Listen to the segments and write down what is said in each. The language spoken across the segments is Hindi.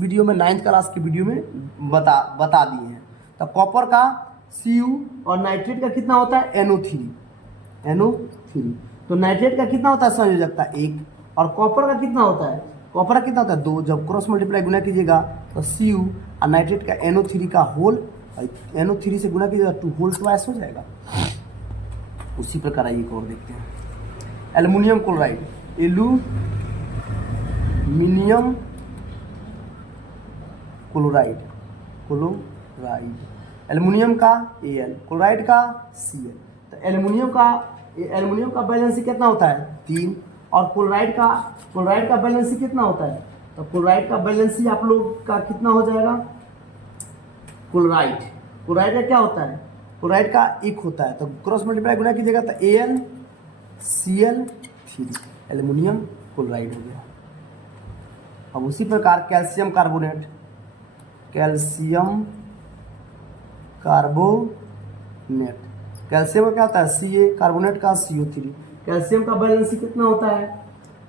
वीडियो में 9th क्लास की वीडियो में बता दिए हैं। तो कॉपर का Cu और नाइट्रेट का कितना होता है NO3। तो नाइट्रेट का कितना होता है संयोजकता 1 और कॉपर का कितना होता है, कॉपर का कितना होता है 2। जब क्रॉस मल्टीप्लाई गुना कीजिएगा तो Cu और नाइट्रेट का NO3 का होल NO3 से गुना कीजिएगा 2 होल ट्वाइस हो जाएगा। उसी प्रकार आइए एक और देखते हैं, aluminium chloride, aluminium chloride, aluminium का Al, क्लोराइड का Cl। तो एल्युमिनियम का बैलेंसी कितना होता है 3 और क्लोराइड का बैलेंसी कितना होता है, तो क्लोराइड का बैलेंसी आप लोग का कितना हो जाएगा, क्लोराइड का क्या होता है, क्लोराइड का 1 होता है। तो क्रॉस मल्टीप्लाई गुना कीजिएगा तो AlCl3 एल्युमिनियम क्लोराइड हो गया। अब उसी प्रकार कैल्शियम कार्बोनेट, कैल्शियम का क्या होता है Ca, कार्बोनेट का CO3। कैल्शियम का बैलेंसी कितना होता है,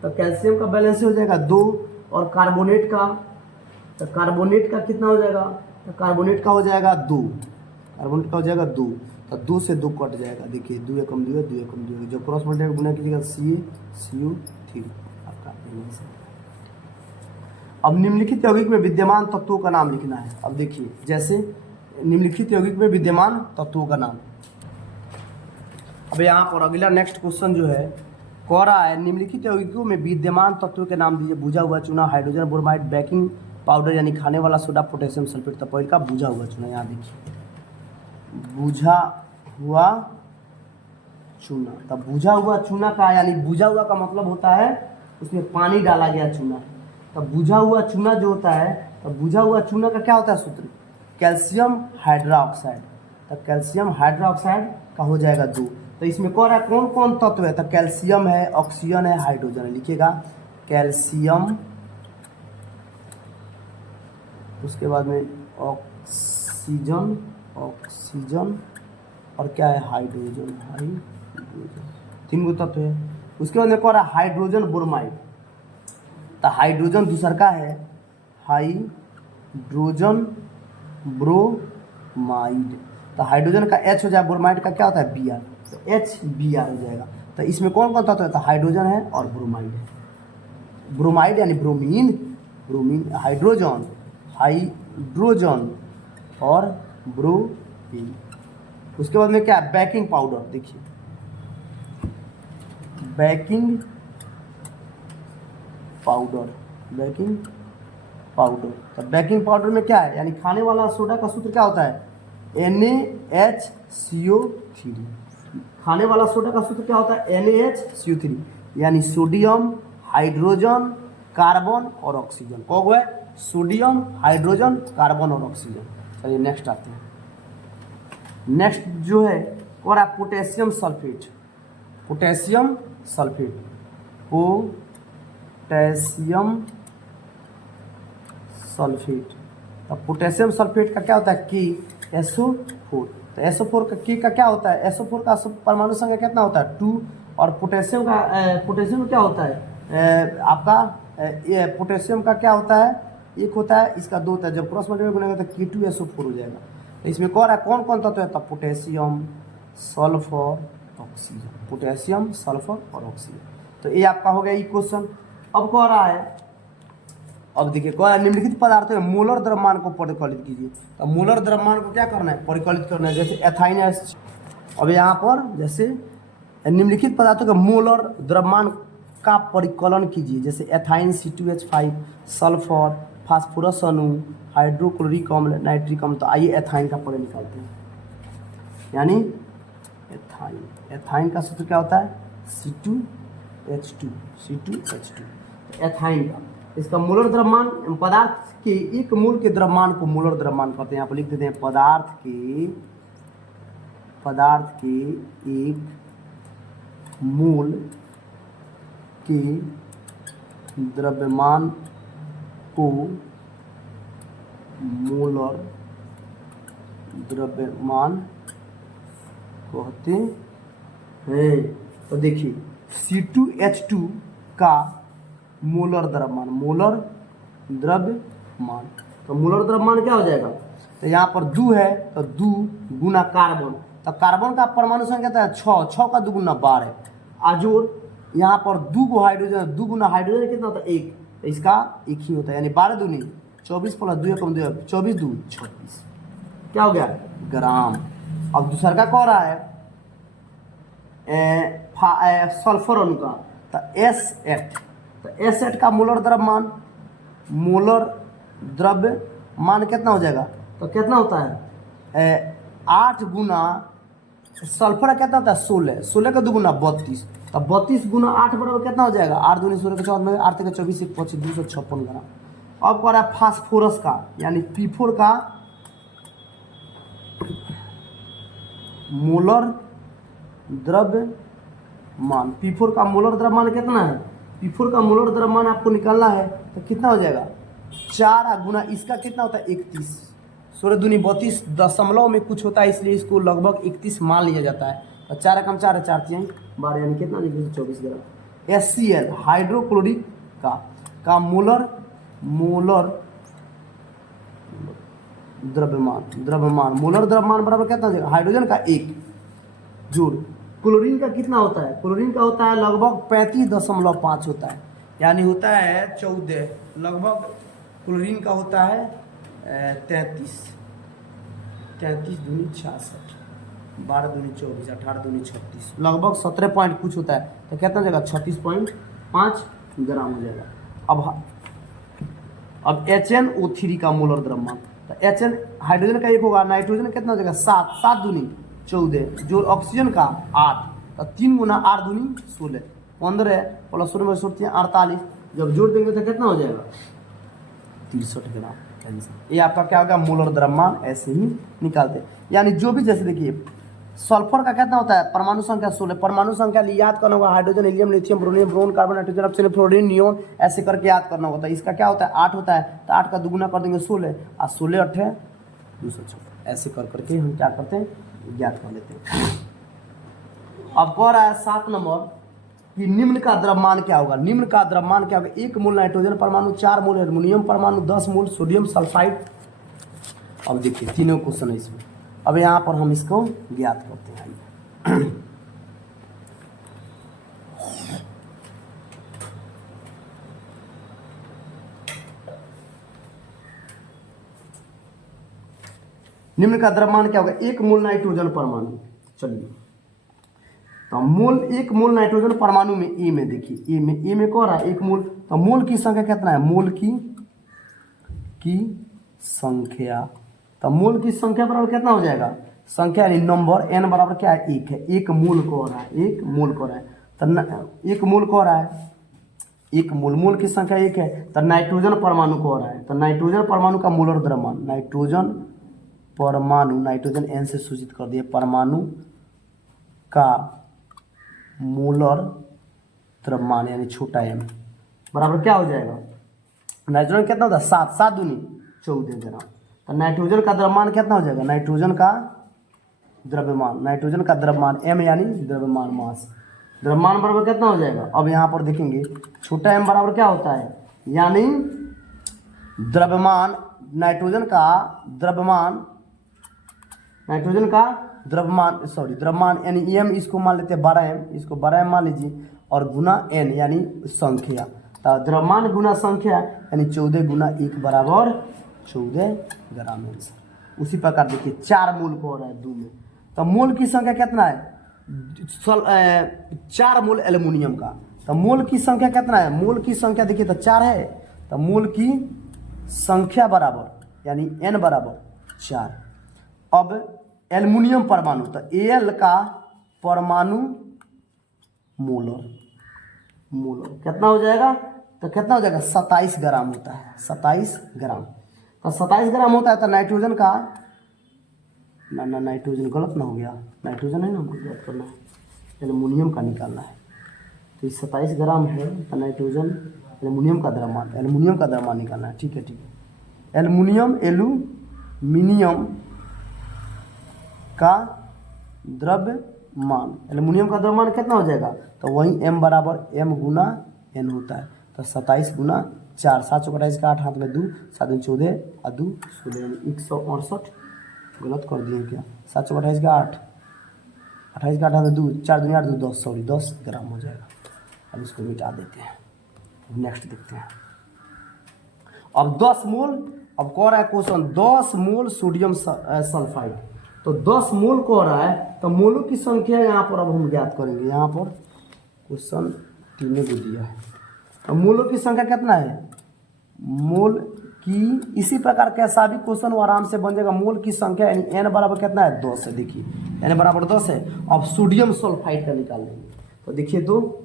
तो कैल्शियम का बैलेंसी हो जाएगा 2 और कार्बोनेट का कितना हो जाएगा, तो कार्बोनेट का हो जाएगा 2, तो 2 से 2 कट जाएगा। देखिए 2 एकम 2 एकम 2, जब क्रॉस मल्टीप्लाई गुना कीजिएगा CO3 आपका। अब निम्नलिखित यौगिक में विद्यमान तत्वों का नाम लिखना है। अब देखिए जैसे निम्नलिखित यौगिक में विद्यमान तत्वों का नाम। अब यहाँ पर अगला नेक्स्ट क्वेश्चन जो है कह रहा है निम्नलिखित यौगिकों में विद्यमान तत्वों के नाम दीजिए। बुझा हुआ चूना, हाइड्रोजन ब्रोमाइड, बेकिंग पाउडर यानी खाने वाला सोडा, पोटेशियम सल्फेट। तो पहले का बुझा हुआ चूना, यहाँ देखिए बुझा हुआ चूना। तब बुझा हुआ चूना का यानी बुझा हुआ का मतलब होता है उसमें पानी डाला गया चूना। तब बुझा हुआ चूना जो होता है, तब बुझा हुआ चूना का क्या होता है सूत्र, कैल्शियम हाइड्रोक्साइड। तब कैल्शियम हाइड्रोक्साइड का हो जाएगा 2। तो इसमें कह रहा है कौन कौन तत्व है, तब कैल्शियम है, ऑक्सीजन है, हाइड्रोजन है। लिखिएगा कैल्शियम, उसके बाद में ऑक्सीजन और क्या है हाइड्रोजन 3 गो तत्व है। उसके बाद में कह रहा है हाइड्रोजन ब्रोमाइड। तो हाइड्रोजन दूसर का है हाइड्रोजन ब्रोमाइड। तो हाइड्रोजन का H हो जाए, ब्रोमाइड का क्या होता है Br, तो HBr हो जाएगा। तो इसमें कौन कौन तत्व है, तो हाइड्रोजन है और ब्रोमाइड है। ब्रोमाइड यानी ब्रोमीन, हाइड्रोजन और ब्रोमीन। उसके बाद में क्या है बेकिंग पाउडर। देखिए बेकिंग पाउडर। तो बेकिंग पाउडर में क्या है, यानी खाने वाला सोडा का सूत्र क्या होता है NaHCO3। खाने वाला सोडा का सूत्र क्या होता है NaHCO3, यानी सोडियम, हाइड्रोजन, कार्बन और ऑक्सीजन। कौन है सोडियम, हाइड्रोजन, कार्बन और ऑक्सीजन। चलिए नेक्स्ट आते हैं। नेक्स्ट जो है और है पोटेशियम सल्फेट। तो पोटेशियम सल्फेट का क्या होता है SO4। तो SO4 का की का क्या होता है, SO4 का परमाणु संख्या कितना होता है 2 और पोटेशियम क्या होता है आपका पोटेशियम का क्या होता है 1 होता है, इसका 2 होता है। जब क्रॉस मल्टीप्लाई करेंगे तो K2SO4 हो जाएगा। तो इसमें कह रहा है कौन कौन तत्व है, तब पोटेशियम, सल्फर, ऑक्सीजन। तो ये आपका हो गया ये क्वेश्चन। अब कह रहा है, अब देखिए कह रहा है निम्नलिखित पदार्थों में मोलर द्रव्यमान को परिकलित कीजिए। तो मोलर द्रव्यमान को क्या करना है, परिकलित करना है। जैसे एथाइन है। अब यहाँ पर जैसे निम्नलिखित पदार्थों के मोलर द्रव्यमान का परिकलन कीजिए। जैसे एथाइन C2H5, सल्फर, फास्फोरस अणु, हाइड्रोक्लोरिक अम्ल, नाइट्रिक अम्ल। तो आइए एथाइन का पढ़े निकालते हैं। यानी एथाइन का सूत्र क्या होता है C2H2। एथाइन का इसका मोलर द्रव्यमान, पदार्थ के एक मोल के द्रव्यमान को मोलर द्रव्यमान कहते हैं। यहाँ पर लिख देते हैं पदार्थ के एक मोल के द्रव्यमान को मोलर द्रव्यमान कहते हैं। तो देखिए C2H2 का मोलर द्रव्यमान मान। तो मोलर द्रव्यमान क्या हो जाएगा, तो यहाँ पर 2 है तो 2 गुना कार्बन, तो कार्बन का परमाणु संख्या क्या है 6, 6 का 2 गुना 12। आजोर यहाँ पर 2 गो हाइड्रोजन, 2 गुना हाइड्रोजन कितना होता है 1, तो इसका 1 ही होता है, यानी 12 दूनी 24 प्लस 2 कम 2 24 2 36, क्या हो गया ग्राम। अब दूसरा का कह रहा है सल्फर अणु का, तो S8, तो S8 का मोलर द्रव्यमान, मोलर द्रव्यमान कितना हो जाएगा, तो कितना होता है 8 गुना सल्फर का कितना होता है 16, 16 का 2 गुना 32, तो 32 गुना 8 बराबर कितना हो जाएगा 8 दूनी 16 के 14, 8 के 24 25 256 ग्राम। अब कह रहा है फास्फोरस का, यानी P4 का मोलर द्रव्यमान, P4 का मोलर द्रव्यमान कितना है, P4 का मोलर द्रव्यमान आपको निकालना है तो कितना हो जाएगा 4 गुना इसका कितना होता है 31, 16 दूनी 32 दशमलव में कुछ होता है इसलिए इसको लगभग 31 मान लिया जाता है, और 4 कम 4 4 3 12 यानी कितना 24 ग्राम। HCl हाइड्रोक्लोरिक का मोलर द्रव्यमान मोलर द्रव्यमान बराबर कितना हो जाएगा, हाइड्रोजन का 1 जोड़ क्लोरीन का कितना होता है, क्लोरीन का होता है लगभग 35.5 होता है, यानी होता है 14, लगभग क्लोरीन का होता है 33 दूनी 66, 12 दूनी 24, 18 दूनी 36, लगभग 17 पॉइंट कुछ होता है, तो कितना हो जाएगा 36.5 ग्राम हो जाएगा। अब HNO3 का मोलर द्रव्यमान, तो HN हाइड्रोजन का 1 होगा, नाइट्रोजन कितना हो जाएगा 7, 7 दूनी 14, जो ऑक्सीजन का 8, तो 3 गुना 8 दूनी 16, 15 प्लस 16 में 48, जब जोड़ देंगे तो कितना हो जाएगा 63 ग्राम। ये आपका क्या होगा मोलर द्रव्यमान, ऐसे ही निकालते हैं। यानी जो भी जैसे देखिए सल्फर का कितना होता है परमाणु संख्या 16, परमाणु संख्या याद करना होगा hydrogen helium lithium bromium boron carbon nitrogen oxygen fluorine neon ऐसे करके याद करना होता है। इसका क्या होता है 8 होता है, तो 8 का 2 गुना कर देंगे 16 और 16 8 206, ऐसे कर करके हम क्या करते हैं ज्ञात कर लेते हैं। अब कह रहा है 7 नंबर कि निम्न का द्रव्यमान क्या होगा, निम्न का द्रव्यमान क्या होगा 1 मोल नाइट्रोजन परमाणु, 4 मोल एल्युमिनियम परमाणु, 10 मोल सोडियम सल्फाइड। अब देखिए तीनों क्वेश्चन है इसमें, अब यहाँ पर हम इसको ज्ञात करते हैं। निम्न का द्रव्यमान क्या होगा 1 मोल नाइट्रोजन परमाणु, चलिए तो मोल 1 मोल नाइट्रोजन परमाणु में ए में देखिए ए में कह रहा है 1 मोल, तो मोल की संख्या कितना है मोल की संख्या, तो मोल की संख्या बराबर कितना हो जाएगा संख्या यानी नंबर n बराबर क्या है 1 है, 1 मोल को हो रहा है 1 मोल को रहा है, तो 1 मोल को हो रहा है 1 मोल की संख्या 1 है, तो नाइट्रोजन परमाणु को हो रहा है, तो नाइट्रोजन परमाणु का मोलर द्रव्यमान, नाइट्रोजन परमाणु नाइट्रोजन n से सूचित कर दिए, परमाणु का मोलर द्रव्यमान यानी छोटा m बराबर क्या हो जाएगा, नाइट्रोजन कितना होता है 7, 7 दूनी 14 ग्राम, तो नाइट्रोजन का द्रव्यमान कितना हो जाएगा, नाइट्रोजन का द्रव्यमान m यानी द्रव्यमान मास, द्रव्यमान बराबर कितना हो जाएगा। अब यहाँ पर देखेंगे छोटा m बराबर क्या होता है, यानी द्रव्यमान नाइट्रोजन का द्रव्यमान यानी m इसको मान लेते हैं 12m, इसको 12m मान लीजिए, और गुना n यानी संख्या, तो द्रव्यमान गुना संख्या यानी 14 गुना 1 बराबर 14 ग्राम आंसर। उसी प्रकार देखिए 4 मोल को हो रहा है 2 में, तो मोल की संख्या कितना है 4 मोल एल्युमिनियम का, तो मोल की संख्या कितना है, मोल की संख्या देखिए तो 4 है, तो मोल की संख्या बराबर यानी n बराबर 4। अब एल्युमिनियम परमाणु, तो Al का परमाणु मोलर कितना हो जाएगा, तो कितना हो जाएगा 27 ग्राम होता है, 27 ग्राम, तो 27 ग्राम होता है, तो नाइट्रोजन का नाइट्रोजन गलत ना हो गया, नाइट्रोजन है ना हमको याद करना है, एल्युमिनियम का निकालना है, तो 27 ग्राम है, तो नाइट्रोजन एल्युमिनियम का द्रव्यमान निकालना है, ठीक है एल्युमिनियम का द्रव्यमान कितना हो जाएगा, तो वही m बराबर m गुना n होता है, तो 27 गुना 4, 7 चौका 28 का 8, हाथ में 2, 7 दूनी 14 और 2 16, यानी 168। गलत कर दिए क्या? 7 चौका 28 का 8, 28 का 8 हाथ में 2, 4 दूनी 8, 2 10, सॉरी 10 ग्राम हो जाएगा। अब इसको मिटा देते हैं। नेक्स्ट देखते हैं। अब 10 मोल, अब कह रहा है क्वेश्चन 10 मोल सोडियम सल्फाइड। तो 10 मोल कह रहा है, तो मोलों की संख्या यहाँ पर अब हम ज्ञात करेंगे। यहाँ पर क्वेश्चन 3 को दिया है, तो मोलों की संख्या कितना है? मोल की इसी प्रकार कैसा भी क्वेश्चन आराम से बन जाएगा। मोल की संख्या यानी n बराबर कितना है? 10 है। देखिए n बराबर 10 है। अब सोडियम सल्फाइड का निकाल लेंगे। तो देखिए तो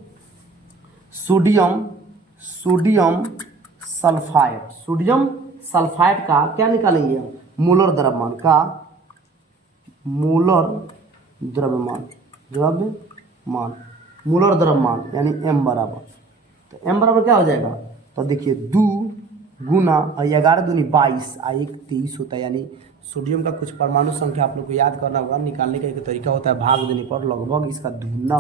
सोडियम सल्फाइड का क्या निकालेंगे हम? मोलर द्रव्यमान का, मोलर द्रव्यमान यानी m बराबर, तो m बराबर क्या हो जाएगा? तो देखिए 2 गुना 11 दूनी 22 और 1 23 होता है। यानी सोडियम का कुछ परमाणु संख्या आप लोग को याद करना होगा। निकालने का एक तरीका होता है भाग देने पर, लगभग इसका दुगना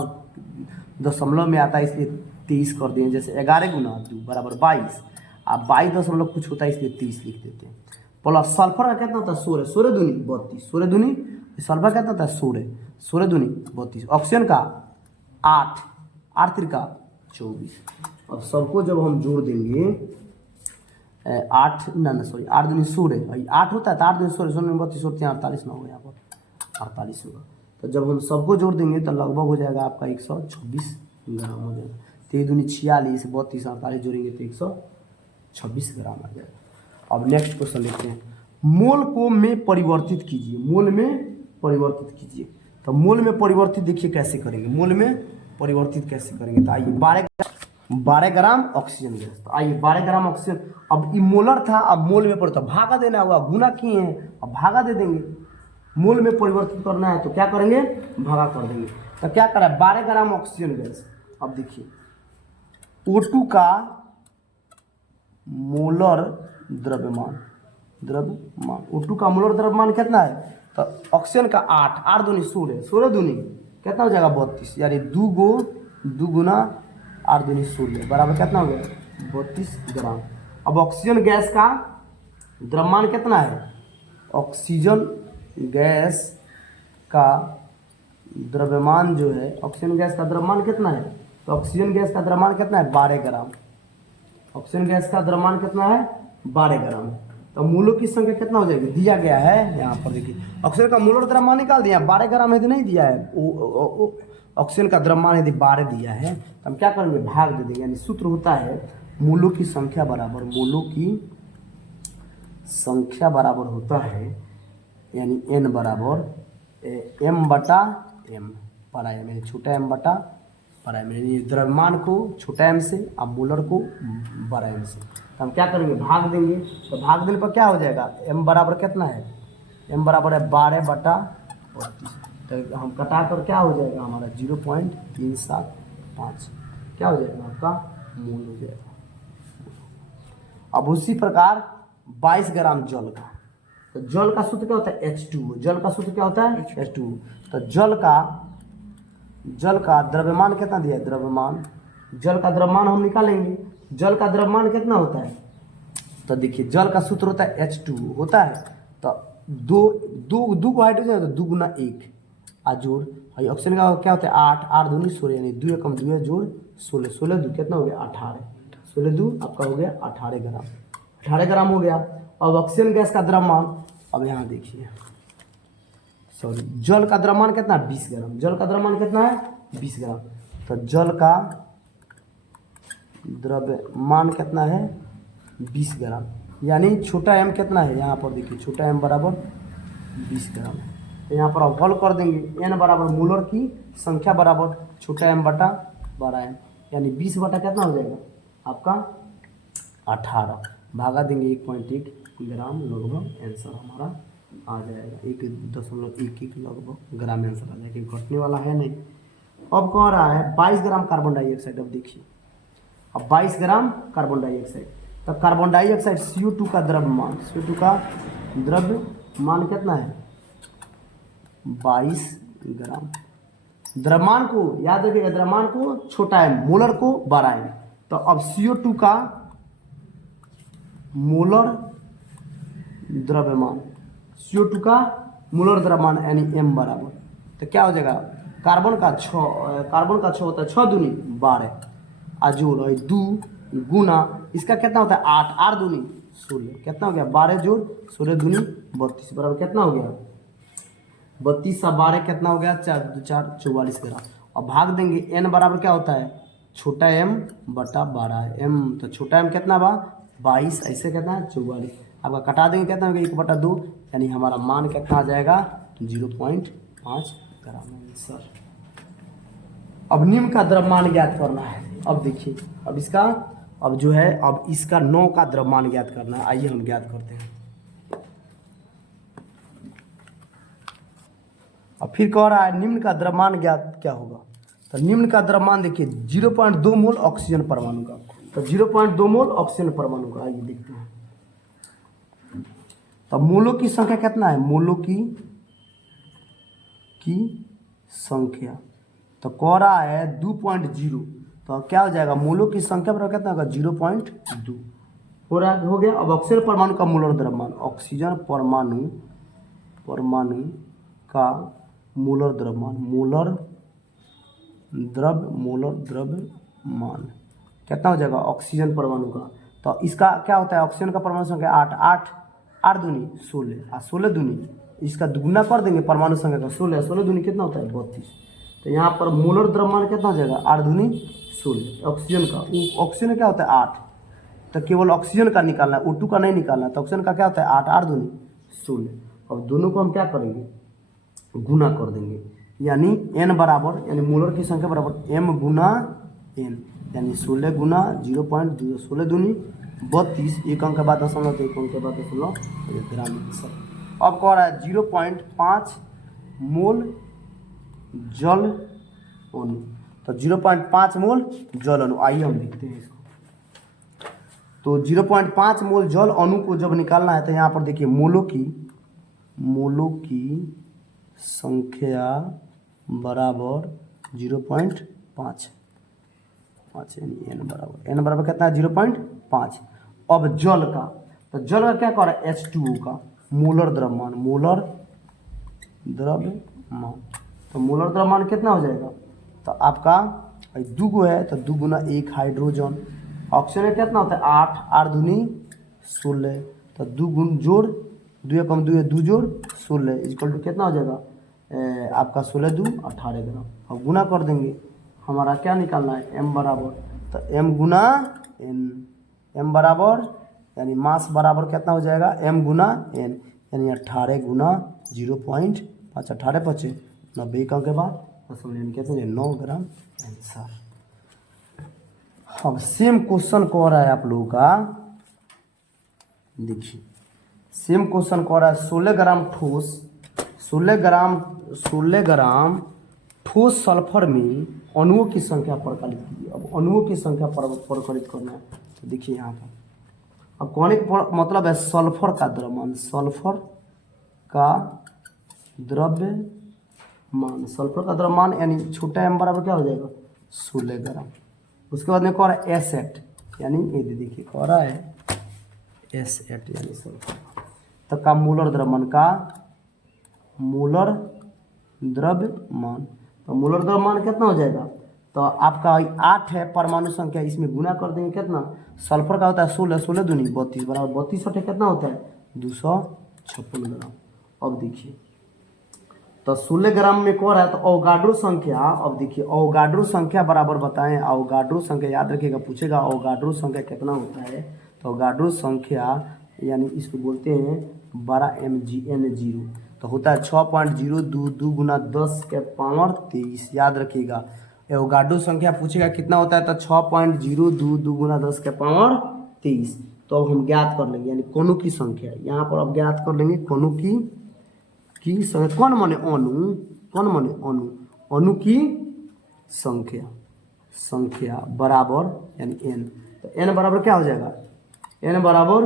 दशमलव में आता है, इसलिए 23 कर दिए। जैसे 11 गुना 2 बराबर 22, आप 22 दशमलव कुछ होता है इसलिए 30 लिख देते हैं। प्लस सल्फर का कितना होता है? 16, 16 दूनी 32, 16 दूनी सल्फर कितना होता है? 16, 16 दूनी 32। ऑक्सीजन का 8, 8 त्रिका 24। अब सबको जब हम जोड़ देंगे 8 दूनी 16, 8 होता है तो 8 दूनी 16, 16 में 32 होते हैं 48 ना होगा, यहाँ पर 48 होगा। तो जब हम सबको जोड़ देंगे तो लगभग हो जाएगा आपका 126 ग्राम हो जाएगा। 3 दूनी 46, 32 48 जोड़ेंगे तो 126 ग्राम आ जाएगा। अब नेक्स्ट क्वेश्चन देखते हैं। मोल को में परिवर्तित कीजिए, मोल में परिवर्तित कीजिए। तो मोल में परिवर्तित देखिए कैसे करेंगे, मोल में परिवर्तित कैसे करेंगे। तो आइए 12 ग्राम ऑक्सीजन गैस। तो आइए 12 ग्राम ऑक्सीजन, अब ये मोलर था, अब मोल में परिवर्तित, भागा देना हुआ, गुना किए हैं अब भागा दे देंगे। मोल में परिवर्तित करना है तो क्या करेंगे? भागा कर देंगे। तो क्या करा है? 12 ग्राम ऑक्सीजन गैस। अब देखिए O2 का मोलर द्रव्यमान, O2 का मोलर द्रव्यमान कितना है? तो ऑक्सीजन का 8, 8 दूनी 16, 16 दूनी कितना हो जाएगा? 32, यानी 2 गुना 8 दूनी 16 बराबर कितना हो गया? 32 ग्राम। अब ऑक्सीजन गैस का द्रव्यमान कितना है? ऑक्सीजन गैस का द्रव्यमान जो है, ऑक्सीजन गैस का द्रव्यमान कितना है? तो ऑक्सीजन गैस का द्रव्यमान कितना है? 12 ग्राम। ऑक्सीजन गैस का द्रव्यमान कितना है? 12 ग्राम। तो मोलों की संख्या कितना हो जाएगी? दिया गया है यहाँ पर, देखिए ऑक्सीजन का मोलर द्रव्यमान निकाल दिया, 12 ग्राम यदि नहीं दिया है, ऑक्सीजन का द्रव्यमान यदि 12 दिया है तो हम क्या करेंगे? भाग दे देंगे। यानी सूत्र होता है मोलों की संख्या बराबर, मोलों की संख्या बराबर होता है यानी n बराबर m बटा m बड़ा m, यानी छोटा m बटा बड़ा m, यानी द्रव्यमान को छोटा m से, अब मोलर को बड़ा m से। तो हम क्या करेंगे? भाग देंगे। तो भाग देने पर क्या हो जाएगा? m बराबर कितना है? m बराबर है 12 बटा 32। तो हम कटा कर क्या हो जाएगा हमारा? 0.375 क्या हो जाएगा? आपका मोल हो जाएगा। अब उसी प्रकार 22 ग्राम जल का, तो जल का सूत्र क्या होता है? H2O। जल का सूत्र क्या होता है? H2O। तो जल का द्रव्यमान कितना दिया है? द्रव्यमान, जल का द्रव्यमान हम निकालेंगे। जल का द्रव्यमान कितना होता है? तो देखिए जल का सूत्र होता है H2O होता है। तो दो को हाइड्रोजन है तो 2 गुना 1 जोड़, ऑक्सीजन का क्या होता है? 8, 8 दूनी 16, यानी 2 कम 2 जोड़ 16, 16 2 कितना हो गया? 18, 16 2 आपका हो गया 18 ग्राम, 18 ग्राम हो गया। अब ऑक्सीजन गैस का द्रव्यमान, अब यहाँ देखिए सॉरी, जल का द्रव्यमान कितना? 20 ग्राम। जल का द्रव्यमान कितना है? 20 ग्राम। तो जल का द्रव्यमान कितना है? 20 ग्राम, यानी छोटा m कितना है? यहाँ पर देखिए छोटा m बराबर 20 ग्राम है। तो यहाँ पर आप हल कर देंगे, n बराबर मोलर की संख्या बराबर छोटा m बटा बड़ा m, यानी 20 बटा कितना हो जाएगा आपका? 18 भागा देंगे 1.1 ग्राम, लगभग आंसर हमारा आ जाएगा 1.11 लगभग ग्राम आंसर आ जाएगा, घटने वाला है नहीं। अब कह रहा है 22 ग्राम कार्बन डाइऑक्साइड। अब देखिए अब 22 ग्राम कार्बन डाइऑक्साइड, तो कार्बन डाइऑक्साइड CO2 का द्रव्यमान, CO2 का द्रव्यमान कितना है? 22 ग्राम। द्रव्यमान को याद रखिएगा, द्रव्यमान को छोटा m, मोलर को बड़ा m। तो अब CO2 का मोलर द्रव्यमान, CO2 का मोलर द्रव्यमान यानी m बराबर, तो क्या हो जाएगा, कार्बन का 6 होता है 6 दूनी 12, अजोल और 2 गुना इसका कितना होता है 8, 8 दूनी 16, कितना हो गया 12 जोड़ 16 दूनी 32 बराबर कितना हो गया 32 सा 12 कितना हो गया 4 2 4 44 ग्राम। और भाग देंगे n बराबर क्या होता है छोटा m बटा 12 m, तो छोटा m कितना बा 22, ऐसे कितना है 44, आपका कटा देंगे कितना होगा 1/2, यानी हमारा मान कितना आ जाएगा 0.5 ग्राम आंसर। अब निम्न का द्रव्यमान ज्ञात करना है। अब देखिए अब इसका अब जो है अब इसका 9 का द्रव्यमान ज्ञात करना है, आइए हम ज्ञात करते हैं। अब फिर कह रहा है निम्न का द्रव्यमान ज्ञात क्या होगा, तो निम्न का द्रव्यमान देखिए 0.2 मोल ऑक्सीजन परमाणु का, तो 0.2 मोल ऑक्सीजन परमाणु का, आइए देखते हैं। तो मोलों की संख्या कितना है, मोलों की संख्या तो कह रहा है 2.0, तो क्या हो जाएगा मोलों की संख्या पर कितना होगा 0.2 हो गया। अब ऑक्सीजन परमाणु का मोलर द्रव्यमान, ऑक्सीजन परमाणु का मोलर द्रव्यमान, मोलर द्रव्यमान कितना हो जाएगा ऑक्सीजन परमाणु का, तो इसका क्या होता है ऑक्सीजन का परमाणु संख्या 8 दूनी 16 और 16 दूनी इसका दुगुना कर देंगे परमाणु संख्या का 16 दूनी कितना होता है 32, तो यहाँ पर मोलर द्रव्यमान कितना हो जाएगा 8 दूनी 16 ऑक्सीजन का, ऑक्सीजन क्या होता है 8, तो केवल ऑक्सीजन का निकालना है O2 का नहीं निकालना है, तो ऑक्सीजन का क्या होता है 8 दूनी 16। अब दोनों को हम क्या करेंगे गुना कर देंगे, यानी n बराबर यानी मोलर की संख्या बराबर m गुना n, यानी 16 गुना 0.2 16 दूनी 32, एक अंक के बाद दशमलव तो एक अंक के बाद दशमलव ग्राम। अब कह रहा है 0.5 मोल जल अणु, तो 0.5 मोल जल अणु, आइए हम देखते हैं इसको। तो 0.5 मोल जल अणु को जब निकालना है तो यहाँ पर देखिए मोलों की संख्या बराबर 0.5 यानी n बराबर कितना है 0.5। अब जल का, तो जल का क्या कर रहा है H2O का मोलर द्रव्यमान, तो मोलर द्रव्यमान कितना हो जाएगा, तो आपका 2 गो है तो 2 गुना 1 हाइड्रोजन, ऑक्सीजन कितना होता है 8 दूनी 16, तो 2 गुण जोड़ 2 कम 2 2 जोड़ 16 इक्वल टू कितना हो जाएगा आपका 16 2 18 ग्राम। अब गुना कर देंगे, हमारा क्या निकालना है m बराबर, तो m गुना n, m बराबर यानी मास बराबर कितना हो जाएगा m गुना n, यानी 18 गुना 0.5 18 पचे 90 अंक के बाद दशमलव कितने 9 ग्राम आंसर। अब सेम क्वेश्चन कह रहा है आप लोगों का, देखिए सेम क्वेश्चन कह रहा है 16 ग्राम ठोस सल्फर में अणुओं की संख्या प्रकलित कीजिए। अब अणुओं की संख्या प्रकलित करना है, तो देखिए यहाँ पर अब कहने का मतलब है सल्फर का द्रव्यमान, सल्फर का द्रव्यमान यानी छोटा m बराबर क्या हो जाएगा 16 ग्राम। उसके बाद में कह रहा है एसेट, यानी ये देखिए कह रहा है एसेट यानी सल्फर, तो का मोलर द्रव्यमान, तो मोलर द्रव्यमान कितना हो जाएगा, तो आपका 8 है परमाणु संख्या, इसमें गुना कर देंगे कितना, सल्फर का होता है 16 दूनी 32 बराबर 32 कितना होता है 256 ग्राम। अब देखिए तो 16 ग्राम में कह रहा है तो अवोगाड्रो संख्या, अब देखिए अवोगाड्रो संख्या बराबर बताएं, अवोगाड्रो संख्या याद रखिएगा पूछेगा अवोगाड्रो संख्या कितना होता है, तो अवोगाड्रो संख्या यानी इसको बोलते हैं 12mgn0, तो होता है 6.022 गुना 10 के पावर 23, याद रखिएगा एवोगाड्रो संख्या पूछेगा कितना होता है, तो 6.022 गुना 10 के पावर 23, तो अब हम ज्ञात कर लेंगे यानी कणु की संख्या, यहाँ पर अब ज्ञात कर लेंगे कणु की संख्या, कौन माने अणु की संख्या बराबर यानी n, तो n बराबर क्या हो जाएगा, n बराबर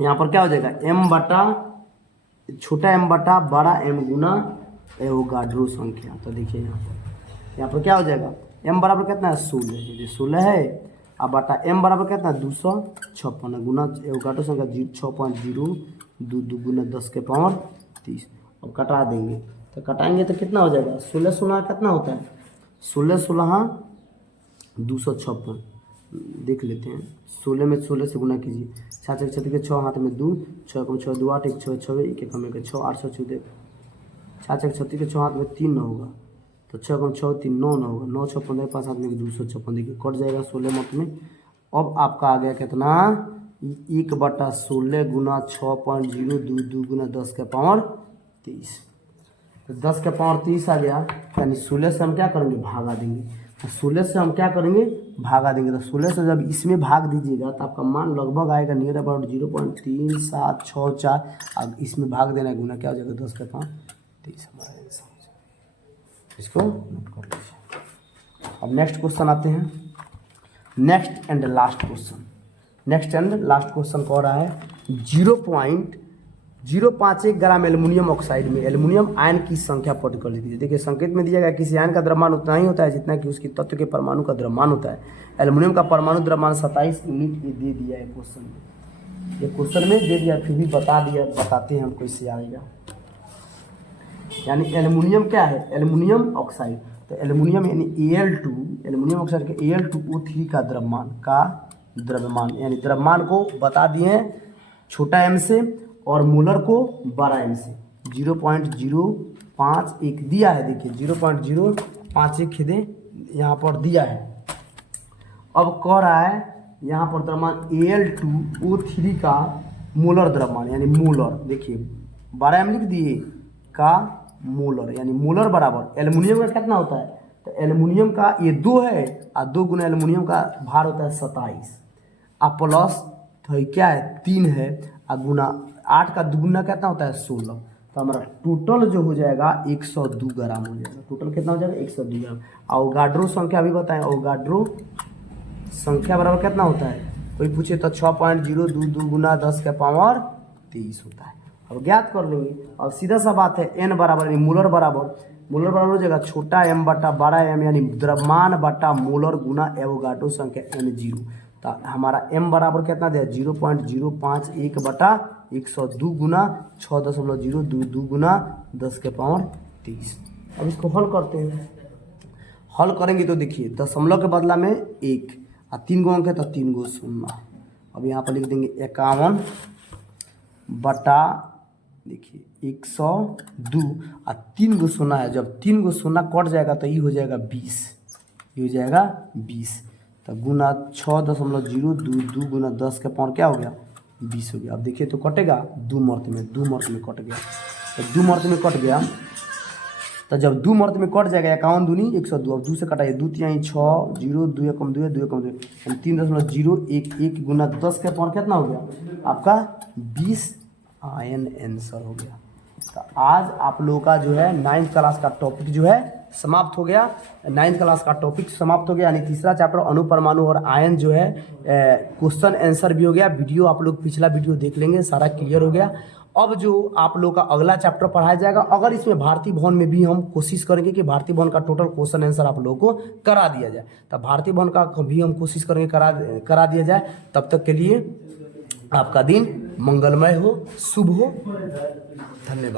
यहाँ पर क्या हो जाएगा m बटा छोटा m बटा बड़ा m गुना एवोगाड्रो संख्या। तो देखिए यहाँ पर क्या हो जाएगा m बराबर कितना है 16, 16 है अब बटा m बराबर कितना 256 गुना एवोगाड्रो संख्या 6.02 गुना 10 के पावर 30। अब कटा देंगे तो कटाएंगे तो कितना हो जाएगा 16 16 कितना होता है 16 16 256 देख लेते हैं। 16 में 16 से गुना कीजिए 6 6 6 के 6 हाथ में 2 6 6 2 8 1 6 6 1 कम 1 6 8 6 6 6 6 36 के 6 हाथ में 3 न होगा तो 6 कम 6 3 9 न होगा 9 6 15 5 हाथ में 256 देखिए कट जाएगा 16 मत में। अब आपका आ गया कितना 1/16 गुना 6.022 गुना 10 के पावर 30। तो 10 के पावर 30 आ गया यानी 16 से हम क्या करेंगे भागा देंगे। तो 16 से हम क्या करेंगे भागा देंगे। तो 16 से जब इसमें भाग दीजिएगा तो आपका मान लगभग आएगा नियर अबाउट 0.3764। अब इसमें भाग देना है गुना क्या हो जाएगा 10 के पावर 30 हमारा आंसर हो जाएगा। इसको नोट कर लीजिए। अब नेक्स्ट क्वेश्चन आते हैं। नेक्स्ट एंड लास्ट क्वेश्चन कह रहा है 0.051 ग्राम एल्युमिनियम ऑक्साइड में एल्युमिनियम आयन की संख्या पर्टिकुलर कीजिए। देखिए संकेत में दिया गया किसी आयन का द्रव्यमान उतना ही होता है जितना कि उसकी तत्व के परमाणु का द्रव्यमान होता है। एल्युमिनियम का परमाणु द्रव्यमान 27 यूनिट ये दे दिया है क्वेश्चन में। ये क्वेश्चन में दे दिया फिर भी बताते हैं हमको इससे आएगा। यानी एल्युमिनियम क्या है एल्युमिनियम ऑक्साइड। तो एल्युमिनियम यानी Al2 एल्युमिनियम ऑक्साइड के Al2O3 का द्रव्यमान यानी द्रव्यमान को बता दिए हैं छोटा m से और मोलर को बड़ा m से 0.051 दिया है। देखिए 0.051 खेदे यहाँ पर दिया है। अब कह रहा है यहाँ पर द्रव्यमान Al2O3 का मोलर द्रव्यमान यानी मोलर देखिए बड़ा m लिख दिए का मोलर यानी मोलर बराबर एल्युमिनियम का कितना होता है। तो एल्युमिनियम का ये 2 है और 2 गुना एल्युमिनियम का भार होता है 27 और प्लस तो क्या है 3 है और गुना 8 का दुगुना कितना होता है 16। तो हमारा टोटल जो हो जाएगा 102 ग्राम हो जाएगा। टोटल कितना हो जाएगा 102 ग्राम। अवोगाड्रो संख्या भी बताएं अवोगाड्रो संख्या बराबर कितना होता है कोई पूछे तो 6.022 गुना 10 के पावर 30 होता है। अब ज्ञात कर लेंगे। अब सीधा सा बात है n बराबर यानी मोलर बराबर हो जाएगा छोटा m बटा बड़ा m यानी द्रव्यमान बटा मोलर गुना एवोगाड्रो संख्या n0। तो हमारा m बराबर कितना दिया 0.051 बटा 102 गुना 6.022 गुना 10 के पावर 30। अब इसको हल करते हैं। हल करेंगे तो देखिए दशमलव के बदला में 1 और 3 गो अंक है तो 3 गो शून्य। अब यहाँ पर लिख देंगे 51 बटा देखिए 102 और 3 गो शून्य है। जब 3 गो शून्य कट जाएगा तो ये हो जाएगा 20 ये हो जाएगा 20। तो गुना 6.022 गुना 10 के पावर क्या हो गया 20 हो गया। अब देखिए तो कटेगा 2 मर्त में कट गया। तो 2 मर्त में कट गया तो जब 2 मर्त में कट जाएगा 51 दूनी 102। अब 2 से कटाइए 2 3 6 0 2 कम 2 2 कम 2 3.011 गुना 10 के पावर कितना हो गया आपका 20 आयन आंसर हो गया। तो आज आप लोगों का जो है 9th क्लास का टॉपिक जो है समाप्त हो गया। 9th क्लास का टॉपिक समाप्त हो गया यानी तीसरा चैप्टर अणु परमाणु और आयन जो है क्वेश्चन आंसर भी हो गया। वीडियो आप लोग पिछला वीडियो देख लेंगे सारा क्लियर हो गया। अब जो आप लोग का अगला चैप्टर पढ़ाया जाएगा अगर इसमें भारतीय भवन में भी हम कोशिश करेंगे कि भारतीय भवन का टोटल क्वेश्चन आंसर आप लोगों को करा दिया जाए। तब भारतीय भवन का भी हम कोशिश करेंगे करा दिया जाए। तब तक के लिए आपका दिन मंगलमय हो शुभ हो। धन्यवाद।